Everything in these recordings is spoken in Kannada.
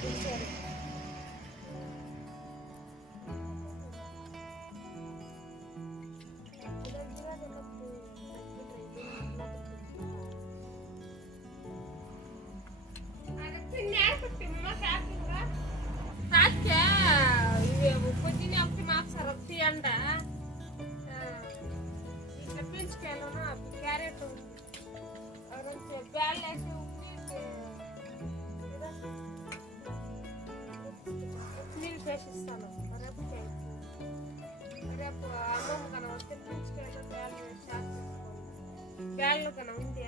ಸರಿ. పొద్దున్నే ఒకటి మాపు రొట్టి అంట ఇట్లా పీల్చుకెళ్ళను క్యారెట్ బ్యాల్ వేసి నీళ్ళు వేసిస్తాను రేపు రేపు అమ్మమ్మ కన్నా వస్తే పీల్చుకెళ్ళి బ్యాల్ వేసి బ్యాళ్ళు కన్నా ఉంది.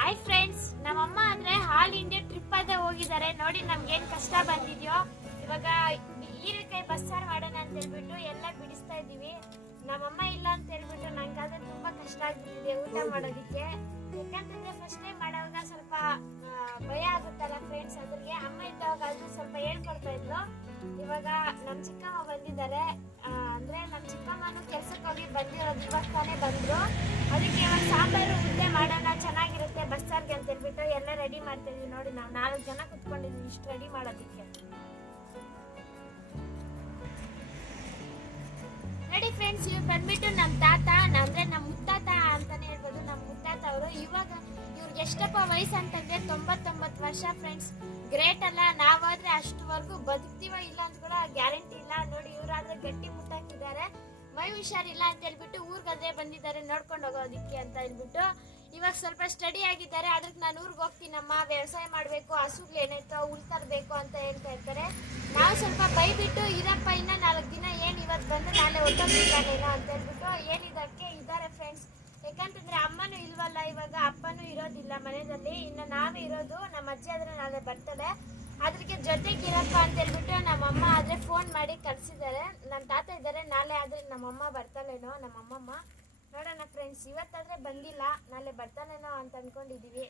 ಹಾಯ್ ಫ್ರೆಂಡ್ಸ್, ನಮ್ಮಮ್ಮ ಅಂದ್ರೆ ಆಲ್ ಇಂಡಿಯಾ ಟ್ರಿಪ್ ಅದೇ ಹೋಗಿದ್ದಾರೆ. ನೋಡಿ ನಮ್ಗೆ ಏನ್ ಕಷ್ಟ ಬಂದಿದ್ಯೋ. ಇವಾಗ ಹೀರೆಕಾಯಿ ಬಸ್ಸಾರು ಮಾಡೋಣ ಅಂತ ಹೇಳ್ಬಿಟ್ಟು ಎಲ್ಲ ಬಿಡಿಸ್ತಾ ಇದೀವಿ. ನಮ್ಮಮ್ಮ ಇಲ್ಲ ಅಂತ ಹೇಳ್ಬಿಟ್ಟು ನಂಗಾದ್ರೆ ತುಂಬಾ ಕಷ್ಟ ಆಗ್ಬಿಟ್ಟಿದೆ ಊಟ ಮಾಡೋದಿಕ್ಕೆ. ಯಾಕಂತಂದ್ರೆ ಫಸ್ಟ್ ಟೈಮ್ ಮಾಡುವಾಗ ಸ್ವಲ್ಪ ಭಯ ಆಗುತ್ತಲ್ಲ ಫ್ರೆಂಡ್ಸ್, ಅದ್ರಿಗೆ ಅಮ್ಮ ಇದ್ದಾಗ ಅದು ಸ್ವಲ್ಪ ಹೇಳ್ಕೊಡ್ತಾ ಇದ್ರು. ಇವಾಗ ನಮ್ ಚಿಕ್ಕಮ್ಮ ಬಂದಿದ್ದಾರೆ, ಅಂದ್ರೆ ನಮ್ ಚಿಕ್ಕಮ್ಮನು ಕೆಲ್ಸಕ್ಕೆ ಹೋಗಿ ಬಂದಿರೋದು ಇವಾಗ ತಾನೇ ಬಂದ್ರು. ಅದಕ್ಕೆ ಇವಾಗ ಸಾಂಬಾರು ಮುದ್ದೆ ಮಾಡೋಣ ಚೆನ್ನಾಗಿರುತ್ತೆ ಬಸ್ಸಾರ್ಗೆ ಅಂತ ಹೇಳ್ಬಿಟ್ಟು ಎಲ್ಲ ರೆಡಿ ಮಾಡ್ತಾ ಇದೀವಿ. ನೋಡಿ ನಾವು 4 ಜನ ಕುತ್ಕೊಂಡಿದ್ವಿ ಇಷ್ಟು ರೆಡಿ ಮಾಡೋದಕ್ಕೆ. ನೋಡಿ ಫ್ರೆಂಡ್ಸ್, ಇವ್ರು ಬಂದ್ಬಿಟ್ಟು ನಮ್ಮ ತಾತ, ಅಂದ್ರೆ ನಮ್ಮ ಮುತ್ತಾತ ಅಂತಾನೆ ಹೇಳ್ಬೋದು. ನಮ್ಮ ಮುತ್ತಾತ ಅವರು ಇವಾಗ ಇವ್ರಿಗೆ ಎಷ್ಟಪ್ಪ ವಯಸ್ಸು ಅಂತಂದ್ರೆ 99 ವರ್ಷ ಫ್ರೆಂಡ್ಸ್. ಗ್ರೇಟ್ ಅಲ್ಲ? ನಾವಾದ್ರೆ ಅಷ್ಟುವರೆಗೂ ಬದುಕ್ತೀವ ಇಲ್ಲ ಅಂತ ಕೂಡ ಗ್ಯಾರಂಟಿ ಇಲ್ಲ. ನೋಡಿ ಇವರಾದ್ರೆ ಗಟ್ಟಿ ಮುಟ್ಟಾಕಿದ್ದಾರೆ. ಮೈ ಹುಷಾರಿಲ್ಲ ಅಂತ ಹೇಳ್ಬಿಟ್ಟು ಊರ್ಗಾದ್ರೆ ಬಂದಿದ್ದಾರೆ ನೋಡ್ಕೊಂಡು ಹೋಗೋದಿಕ್ಕೆ ಅಂತ ಹೇಳ್ಬಿಟ್ಟು. ಇವಾಗ ಸ್ವಲ್ಪ ಸ್ಟಡಿ ಆಗಿದ್ದಾರೆ. ಅದಕ್ಕೆ ನಾನು ಊರಿಗೆ ಹೋಗ್ತೀನಮ್ಮ, ವ್ಯವಸಾಯ ಮಾಡಬೇಕು, ಹಸುಗಳು ಏನಾಯ್ತೋ ಹುಲ್ ತರಬೇಕು ಅಂತ ಹೇಳ್ತಾ ಇರ್ತಾರೆ. ನಾವು ಸ್ವಲ್ಪ ಬೈಬಿಟ್ಟು ಇರಪ್ಪ ಇನ್ನ 4 ದಿನ ಏನು ಇವತ್ತು ಬಂದು ನಾಳೆ ಹೊಟ್ಟೋಗಿದ್ದಾನೇನೋ ಅಂತ ಹೇಳ್ಬಿಟ್ಟು ಏನಿದಕ್ಕೆ ಇದ್ದಾರೆ ಫ್ರೆಂಡ್ಸ್. ಯಾಕಂತಂದ್ರೆ ಅಮ್ಮನೂ ಇಲ್ವಲ್ಲ ಇವಾಗ, ಅಪ್ಪನೂ ಇರೋದಿಲ್ಲ ಮನೆಯಲ್ಲಿ, ಇನ್ನು ನಾವೇ ಇರೋದು. ನಮ್ಮ ಅಜ್ಜಿ ಆದ್ರೆ ನಾಳೆ ಬರ್ತಾಳೆ, ಅದ್ರಿಗೆ ಜೊತೆಗಿರಪ್ಪ ಅಂತ ಹೇಳ್ಬಿಟ್ಟು ನಮ್ಮಮ್ಮ ಆದ್ರೆ ಫೋನ್ ಮಾಡಿ ಕಳ್ಸಿದ್ದಾರೆ. ನನ್ನ ತಾತ ಇದ್ದಾರೆ, ನಾಳೆ ಆದ್ರೆ ನಮ್ಮಮ್ಮ ಬರ್ತಾಳೇನೋ ನಮ್ಮಮ್ಮಮ್ಮ. ನೋಡೋಣ ಫ್ರೆಂಡ್ಸ್, ಇವತ್ತಾದ್ರೆ ಬಂದಿಲ್ಲ, ನಾಳೆ ಬರ್ತಾನೇನೋ ಅಂತ ಅನ್ಕೊಂಡಿದೀವಿ.